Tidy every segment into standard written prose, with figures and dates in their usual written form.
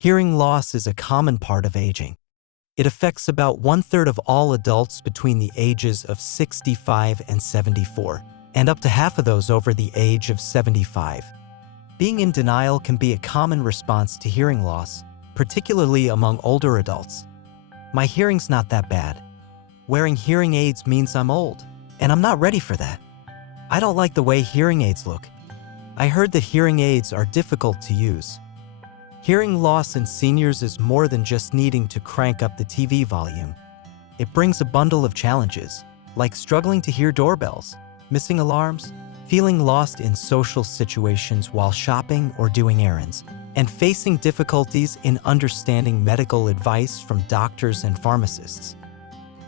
Hearing loss is a common part of aging. It affects about one-third of all adults between the ages of 65 and 74, and up to half of those over the age of 75. Being in denial can be a common response to hearing loss, particularly among older adults. My hearing's not that bad. Wearing hearing aids means I'm old, and I'm not ready for that. I don't like the way hearing aids look. I heard that hearing aids are difficult to use. Hearing loss in seniors is more than just needing to crank up the TV volume. It brings a bundle of challenges, like struggling to hear doorbells, missing alarms, feeling lost in social situations while shopping or doing errands, and facing difficulties in understanding medical advice from doctors and pharmacists.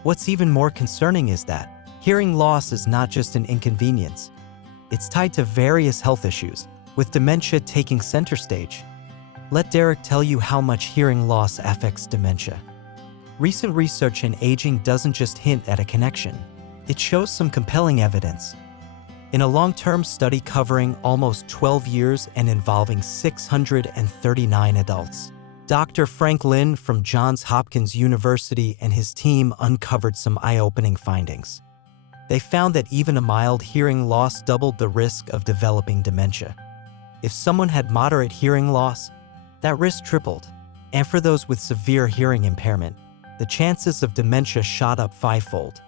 What's even more concerning is that hearing loss is not just an inconvenience. It's tied to various health issues, with dementia taking center stage. Let Derek tell you how much hearing loss affects dementia. Recent research in aging doesn't just hint at a connection. It shows some compelling evidence. In a long-term study covering almost 12 years and involving 639 adults, Dr. Frank Lin from Johns Hopkins University and his team uncovered some eye-opening findings. They found that even a mild hearing loss doubled the risk of developing dementia. If someone had moderate hearing loss, that risk tripled, and for those with severe hearing impairment, the chances of dementia shot up fivefold.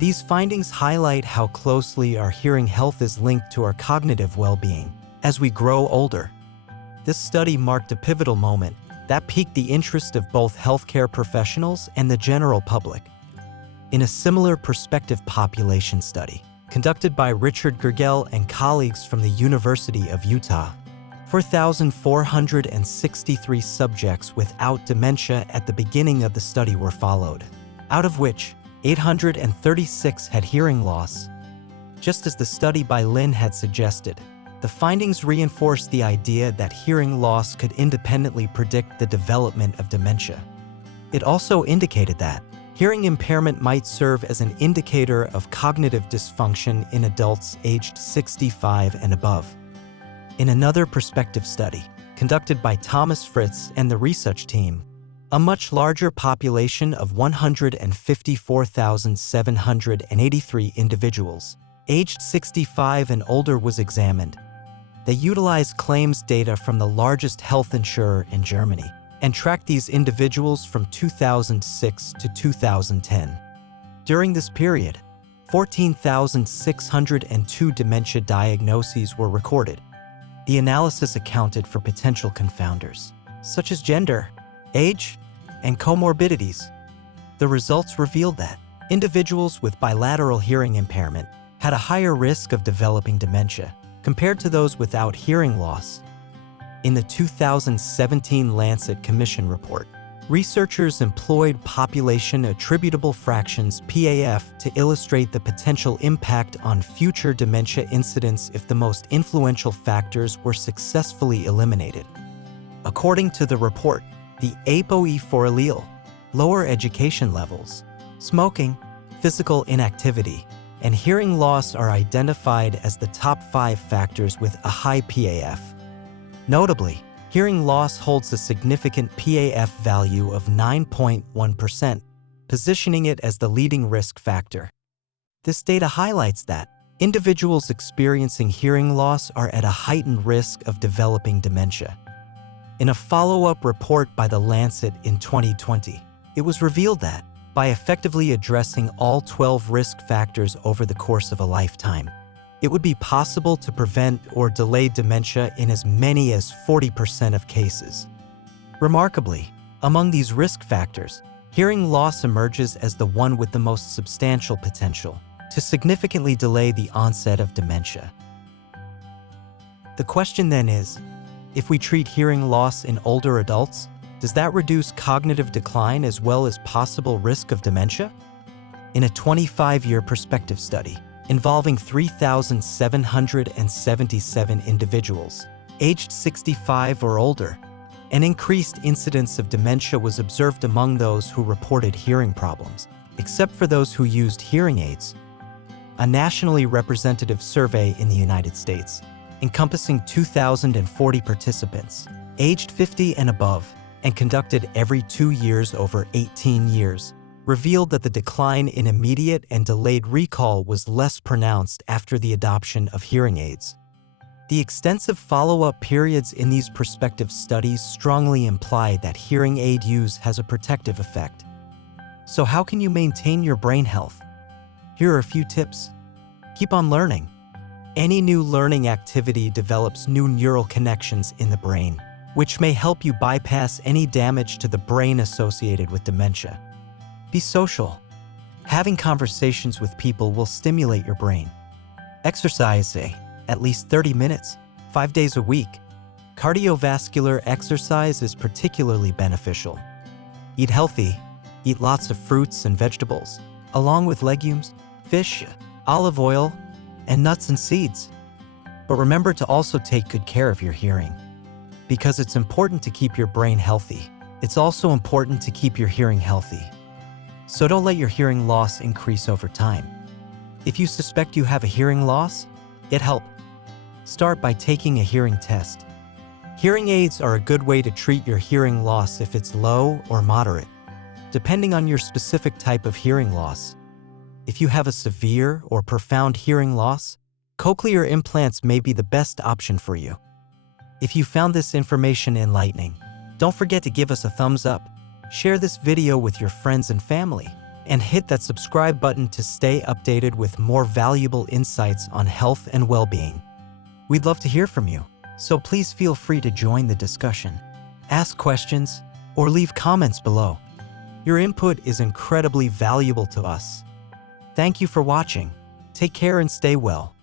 These findings highlight how closely our hearing health is linked to our cognitive well-being as we grow older. This study marked a pivotal moment that piqued the interest of both healthcare professionals and the general public. In a similar prospective population study, conducted by Richard Gergel and colleagues from the University of Utah, 4,463 subjects without dementia at the beginning of the study were followed, out of which 836 had hearing loss. Just as the study by Lin had suggested, the findings reinforced the idea that hearing loss could independently predict the development of dementia. It also indicated that hearing impairment might serve as an indicator of cognitive dysfunction in adults aged 65 and above. In another prospective study, conducted by Thomas Fritz and the research team, a much larger population of 154,783 individuals, aged 65 and older, was examined. They utilized claims data from the largest health insurer in Germany and tracked these individuals from 2006 to 2010. During this period, 14,602 dementia diagnoses were recorded. The analysis accounted for potential confounders, such as gender, age, and comorbidities. The results revealed that individuals with bilateral hearing impairment had a higher risk of developing dementia compared to those without hearing loss. In the 2017 Lancet Commission report, researchers employed population attributable fractions (PAF) to illustrate the potential impact on future dementia incidence if the most influential factors were successfully eliminated. According to the report, the ApoE4 allele, lower education levels, smoking, physical inactivity, and hearing loss are identified as the top 5 factors with a high PAF. Notably, hearing loss holds a significant PAF value of 9.1%, positioning it as the leading risk factor. This data highlights that individuals experiencing hearing loss are at a heightened risk of developing dementia. In a follow-up report by The Lancet in 2020, it was revealed that, by effectively addressing all 12 risk factors over the course of a lifetime, it would be possible to prevent or delay dementia in as many as 40% of cases. Remarkably, among these risk factors, hearing loss emerges as the one with the most substantial potential to significantly delay the onset of dementia. The question then is, if we treat hearing loss in older adults, does that reduce cognitive decline as well as possible risk of dementia? In a 25-year prospective study involving 3,777 individuals aged 65 or older, an increased incidence of dementia was observed among those who reported hearing problems, except for those who used hearing aids. A nationally representative survey in the United States, encompassing 2,040 participants, aged 50 and above, and conducted every 2 years over 18 years, revealed that the decline in immediate and delayed recall was less pronounced after the adoption of hearing aids. The extensive follow-up periods in these prospective studies strongly imply that hearing aid use has a protective effect. So how can you maintain your brain health? Here are a few tips. Keep on learning. Any new learning activity develops new neural connections in the brain, which may help you bypass any damage to the brain associated with dementia. Be social. Having conversations with people will stimulate your brain. Exercise, at least 30 minutes, 5 days a week. Cardiovascular exercise is particularly beneficial. Eat healthy. Eat lots of fruits and vegetables, along with legumes, fish, olive oil, and nuts and seeds. But remember to also take good care of your hearing. Because it's important to keep your brain healthy, it's also important to keep your hearing healthy. So don't let your hearing loss increase over time. If you suspect you have a hearing loss, get help. Start by taking a hearing test. Hearing aids are a good way to treat your hearing loss if it's low or moderate, depending on your specific type of hearing loss. If you have a severe or profound hearing loss, cochlear implants may be the best option for you. If you found this information enlightening, don't forget to give us a thumbs up, share this video with your friends and family, and hit that subscribe button to stay updated with more valuable insights on health and well-being. We'd love to hear from you, so please feel free to join the discussion. Ask questions or leave comments below. Your input is incredibly valuable to us. Thank you for watching. Take care and stay well.